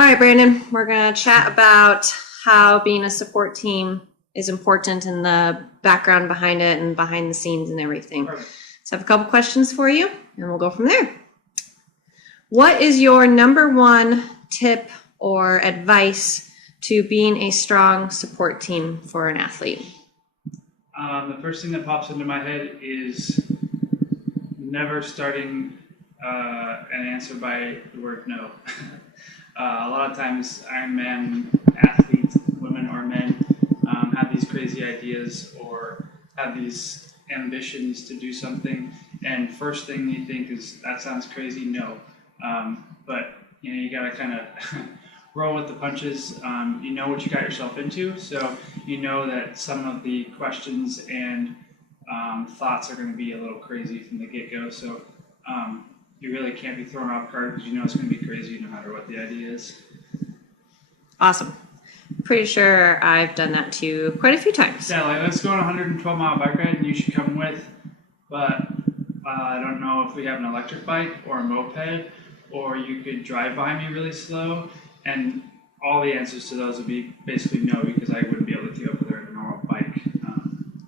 All right, Brandon, we're going to chat about how being a support team is important and the background behind it and behind the scenes and everything. Perfect. So I have a couple questions for you and we'll go from there. What is your number one tip or advice to being a strong support team for an athlete? The first thing that pops into my head is never starting an answer by the word no. A lot of times Ironman athletes, women or men, have these crazy ideas or have these ambitions to do something, and first thing you think is, that sounds crazy, no. But you gotta kind of roll with the punches. You know what you got yourself into, so you know that some of the questions and thoughts are going to be a little crazy from the get-go. So you really can't be thrown off guard because you know it's going to be crazy no matter what the idea is. Awesome. Pretty sure I've done that too quite a few times. Yeah, like let's go on a 112-mile bike ride and you should come with, but I don't know if we have an electric bike or a moped, or you could drive by me really slow, and all the answers to those would be basically no, because I wouldn't be able to keep up with her in a normal bike.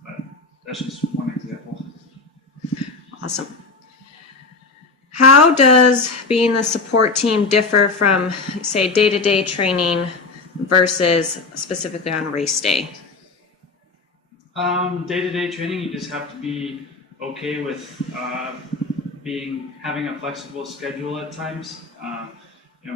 But that's just one example. Awesome. How does being the support team differ from, say, day-to-day training versus specifically on race day? Day-to-day training, you just have to be okay with having a flexible schedule at times.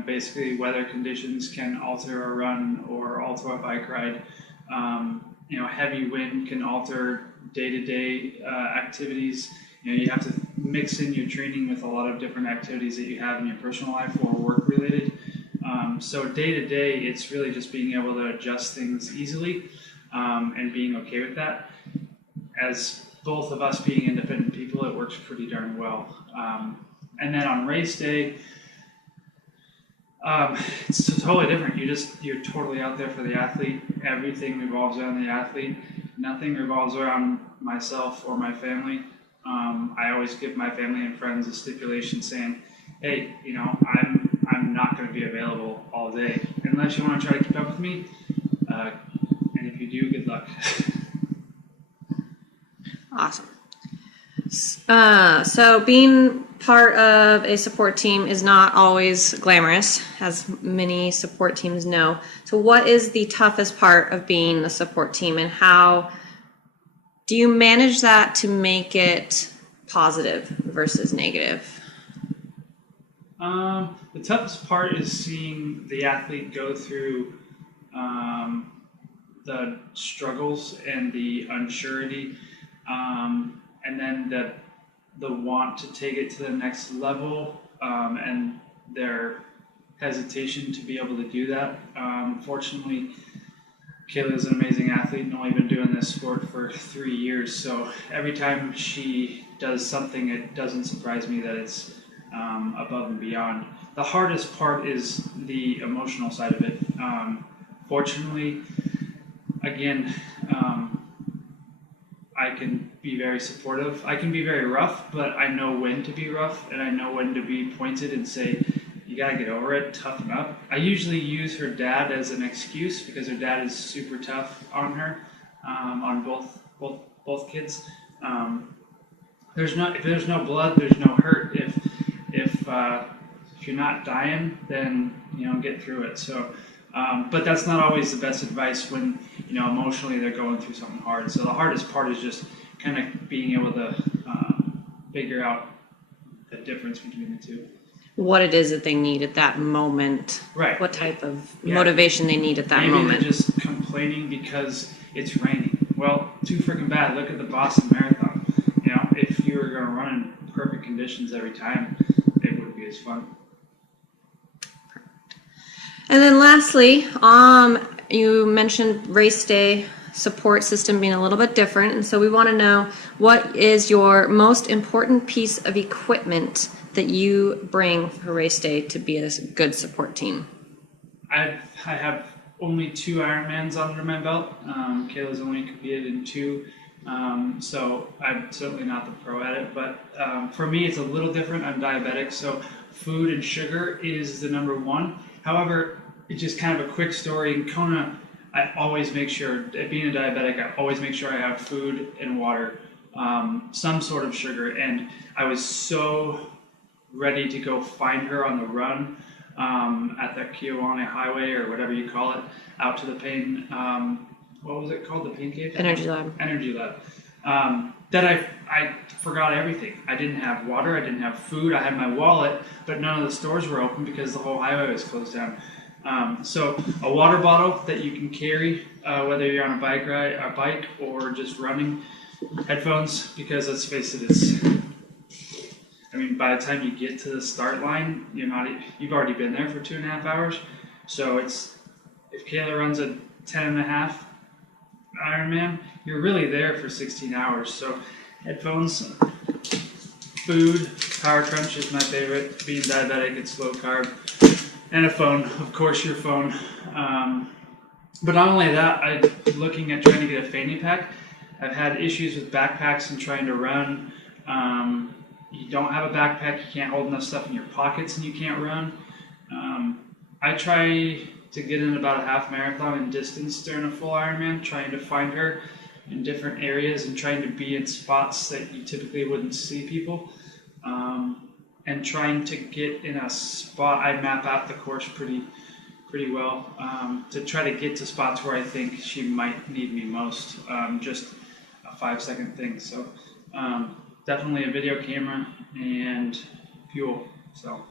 Basically weather conditions can alter a run or alter a bike ride. Heavy wind can alter day-to-day activities. You have to mix in your training with a lot of different activities that you have in your personal life or work-related. So day-to-day, it's really just being able to adjust things easily and being okay with that. As both of us being independent people, it works pretty darn well. And then on race day, it's totally different. You're totally out there for the athlete. Everything revolves around the athlete. Nothing revolves around myself or my family. I always give my family and friends a stipulation saying, hey, I'm not going to be available all day unless you want to try to keep up with me. And if you do, good luck. Awesome. So being part of a support team is not always glamorous, as many support teams know. So what is the toughest part of being a support team, and how do you manage that to make it positive versus negative? The toughest part is seeing the athlete go through the struggles and the unsurety, and then the want to take it to the next level, and their hesitation to be able to do that. Fortunately, Kayla is an amazing athlete and only been doing this sport for 3 years, so every time she does something, it doesn't surprise me that it's above and beyond. The hardest part is the emotional side of it. Fortunately, again, I can be very supportive. I can be very rough, but I know when to be rough, and I know when to be pointed and say, you gotta get over it, toughen up. I usually use her dad as an excuse because her dad is super tough on her, on both kids. If there's no blood, there's no hurt. If you're not dying, then get through it. So, but that's not always the best advice when emotionally they're going through something hard. So the hardest part is just kind of being able to figure out the difference between the two. What it is that they need at that moment. Right. What type of motivation they need at that moment. Maybe they're just complaining because it's raining. Well, too freaking bad. Look at the Boston Marathon. If you were going to run in perfect conditions every time, it wouldn't be as fun. And then lastly, you mentioned race day support system being a little bit different, and so we want to know, what is your most important piece of equipment that you bring for race day to be a good support team? I have only 2 Ironmans under my belt. Kayla's only competed in 2, so I'm certainly not the pro at it, but for me it's a little different. I'm diabetic, so food and sugar is the number one. However, it's just kind of a quick story. In Kona, I always make sure, being a diabetic, I always make sure I have food and water, some sort of sugar. And I was so ready to go find her on the run at the Keowane Highway, or whatever you call it, out to the pain, what was it called? The pain cave? Energy Lab. Energy Lab. That I forgot everything. I didn't have water, I didn't have food, I had my wallet, but none of the stores were open because the whole highway was closed down. So a water bottle that you can carry, whether you're on a bike or just running, headphones, because let's face it, by the time you get to the start line, you've already been there for 2.5 hours. So if Kayla runs a 10.5 Ironman, you're really there for 16 hours. So headphones, food, Power Crunch is my favorite. Being diabetic, it's low carb, and a phone, of course, your phone. But not only that, I'm looking at trying to get a fanny pack. I've had issues with backpacks and trying to run. You don't have a backpack, you can't hold enough stuff in your pockets, and you can't run. I try to get in about a half marathon in distance during a full Ironman, trying to find her in different areas and trying to be in spots that you typically wouldn't see people. And trying to get in a spot, I map out the course pretty well, to try to get to spots where I think she might need me most, just a 5-second thing. So definitely a video camera and fuel. So.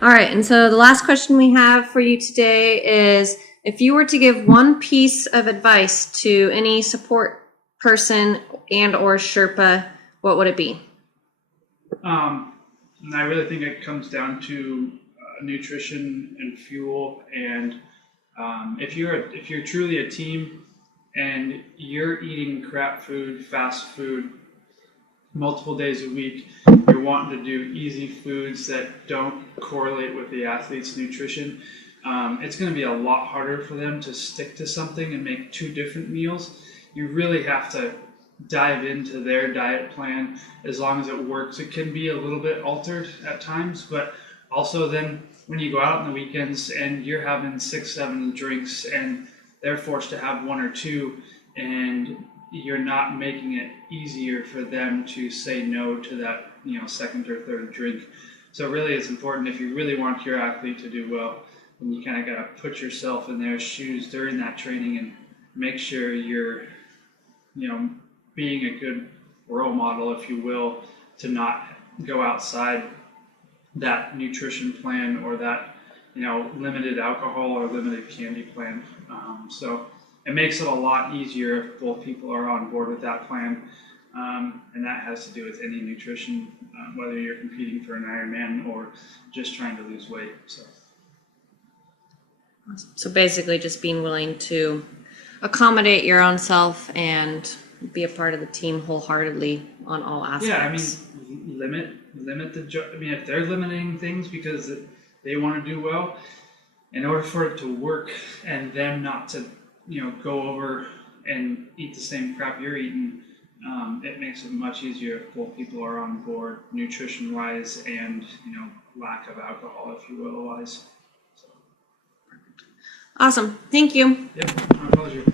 All right, and so the last question we have for you today is, if you were to give one piece of advice to any support person and or Sherpa, what would it be? And I really think it comes down to nutrition and fuel. And if you're truly a team and you're eating crap food, fast food, multiple days a week, you're wanting to do easy foods that don't correlate with the athlete's nutrition, it's going to be a lot harder for them to stick to something and make 2 different meals. You really have to dive into their diet plan. As long as it works, it can be a little bit altered at times, but also then when you go out on the weekends and you're having 6-7 drinks and they're forced to have 1 or 2, and you're not making it easier for them to say no to that, second or third drink. So really, it's important, if you really want your athlete to do well, then you kind of got to put yourself in their shoes during that training and make sure you're, being a good role model, if you will, to not go outside that nutrition plan or that, limited alcohol or limited candy plan. So it makes it a lot easier if both people are on board with that plan. And that has to do with any nutrition, whether you're competing for an Ironman or just trying to lose weight. So basically just being willing to accommodate your own self and be a part of the team wholeheartedly on all aspects. Yeah, limit if they're limiting things because they want to do well, in order for it to work and them not to, go over and eat the same crap you're eating, it makes it much easier if both people are on board nutrition-wise and, lack of alcohol, if you will, wise. So. Awesome. Thank you. Yep, my pleasure.